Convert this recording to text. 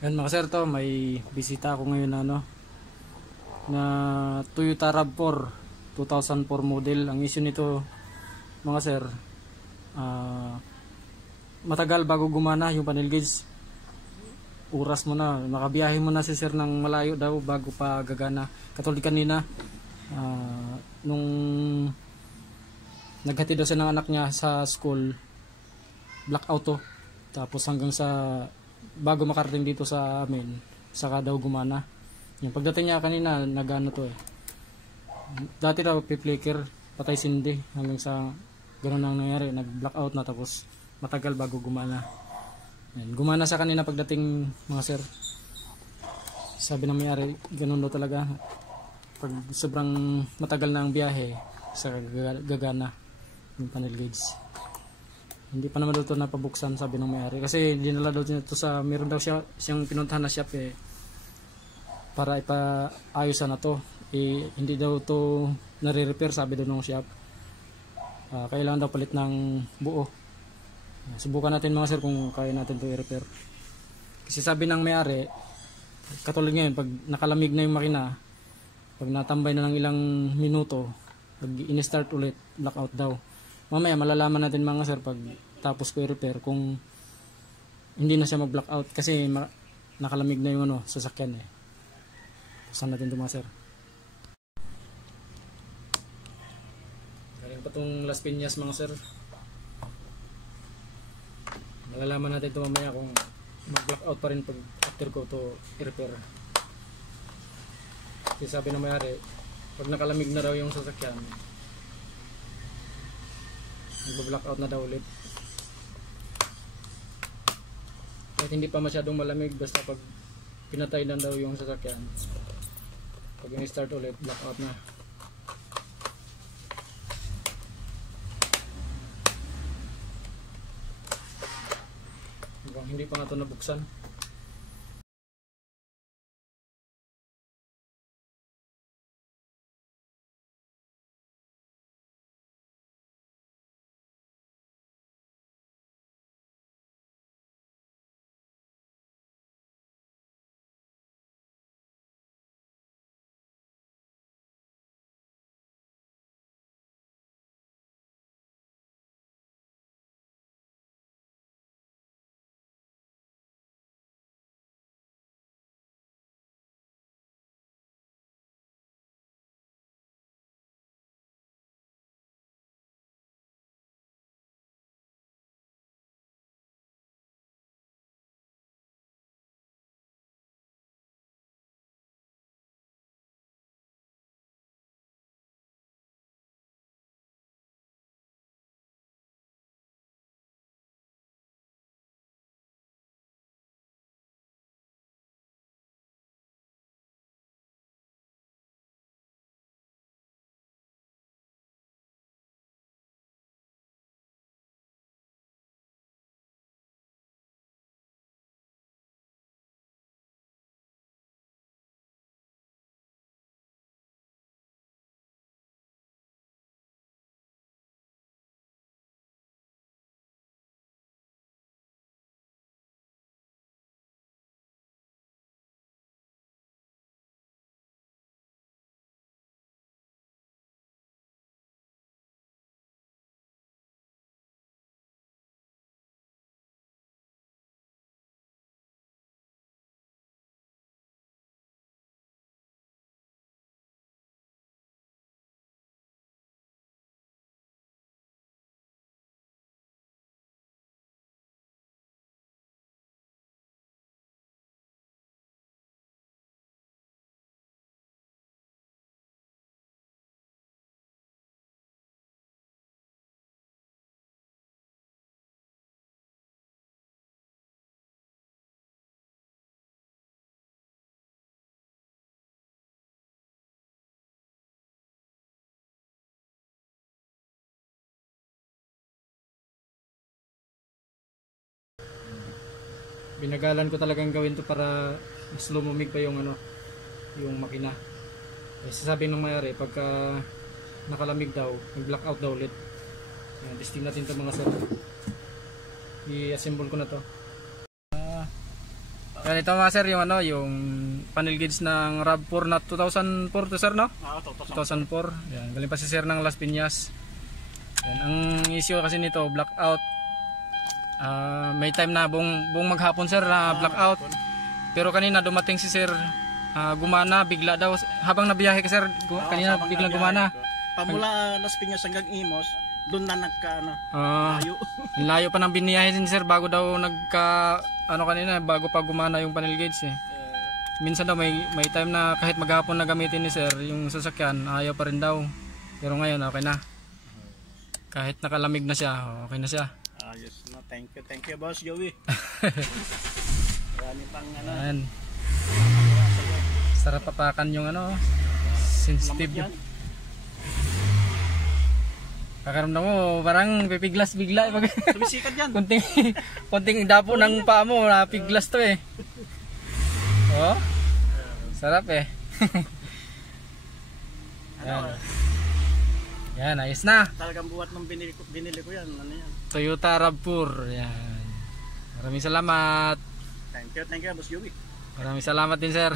Yan mga sir, to may bisita ako ngayon na na Toyota RAV4 2004 model. Ang issue nito mga sir, matagal bago gumana yung panel gauge. Oras mo na, nakabiyahe mo na si sir ng malayo daw bago pa gagana. Katulad kanina, nung naghatid daw siya ng anak niya sa school, blackout to. Tapos hanggang sa bago makarating dito sa amin, saka daw gumana. Yung pagdating niya kanina, nagano to eh. Dati daw flicker, patay sindi hanggang sa ganoon ang nangyari, nag-blackout na tapos matagal bago gumana. Yan, gumana sa kanina pagdating mga sir. Sabi ng may-ari, ganoon daw talaga. Pag sobrang matagal na ang biyahe, sa gagana yung panel gauge. Hindi pa naman daw ito napabuksan, sabi ng may-ari. Kasi dinala daw ito sa, meron daw siyang pinuntahan na shop eh, para ipaayusan na to. Hindi daw ito nare-repair, sabi daw ng shop. Kailangan daw palit ng buo. Subukan natin mga sir kung kaya natin ito i-repair. Kasi sabi ng may-ari, katulad ngayon, pag nakalamig na yung makina, pag natambay na ng ilang minuto, pag in-start ulit, blackout daw. Mamaya malalaman natin mga sir pag tapos ko i-repair kung hindi na siya mag-blackout kasi nakalamig na yung sasakyan eh. Buksan natin ito mga sir. Galing pa itong Las Piñas mga sir. Malalaman natin ito mamaya kung mag-blackout pa rin pag after ko ito i-repair. Kasi sabi na may-ari, pag nakalamig na daw yung sasakyan, nag-blackout na daw ulit. Kahit hindi pa masyadong malamig, basta pag pinatay na daw yung sasakyan, pag yung start ulit, blackout na. Hanggang hindi pa nga ito nabuksan. Binagalan ko talagang gawin to para mas lumamig pa yung yung makina. Sasabi ng may-ari pagka nakalamig daw, mag-blackout daw ulit. Yan, testing natin to mga sir. I-assemble ko na to. Ganito mga sir, yung ano, yung panel gauge ng RAV4 na 2004 to sir, no? 2004. Yan, galing pa si sir ng Las Piñas. Yan, ang issue kasi nito, blackout. May time na buong maghapon sir na blackout. Pero kanina dumating si sir, gumana, bigla daw. Habang nabiyahe ka sir, kanina biglang gumana. Pamula Las Piñas hanggang Imos, doon na nagka layo. Layo pa ng biniyahe din sir bago daw kanina bago pa gumana yung panel gauge eh. Minsan daw may time na kahit maghapon na gamitin ni sir yung sasakyan, ayaw pa rin daw. Pero ngayon okay na. Kahit nakalamig na siya, okay na siya. Ayos na, thank you boss Joey. Marami pang Ayan. Sarap papakan yung sensitive. Pakaramdam mo, parang pipiglas bigla. Sumisikat yan. Konting dapo ng paa mo, napiglas to eh. Oh, sarap eh. Yan. Yan, ayos na. Talagang buhat ng binili ko yan. Ano yan? Toyota RAV4. Yan. Maraming salamat. Thank you boss Joey. Maraming salamat din sir.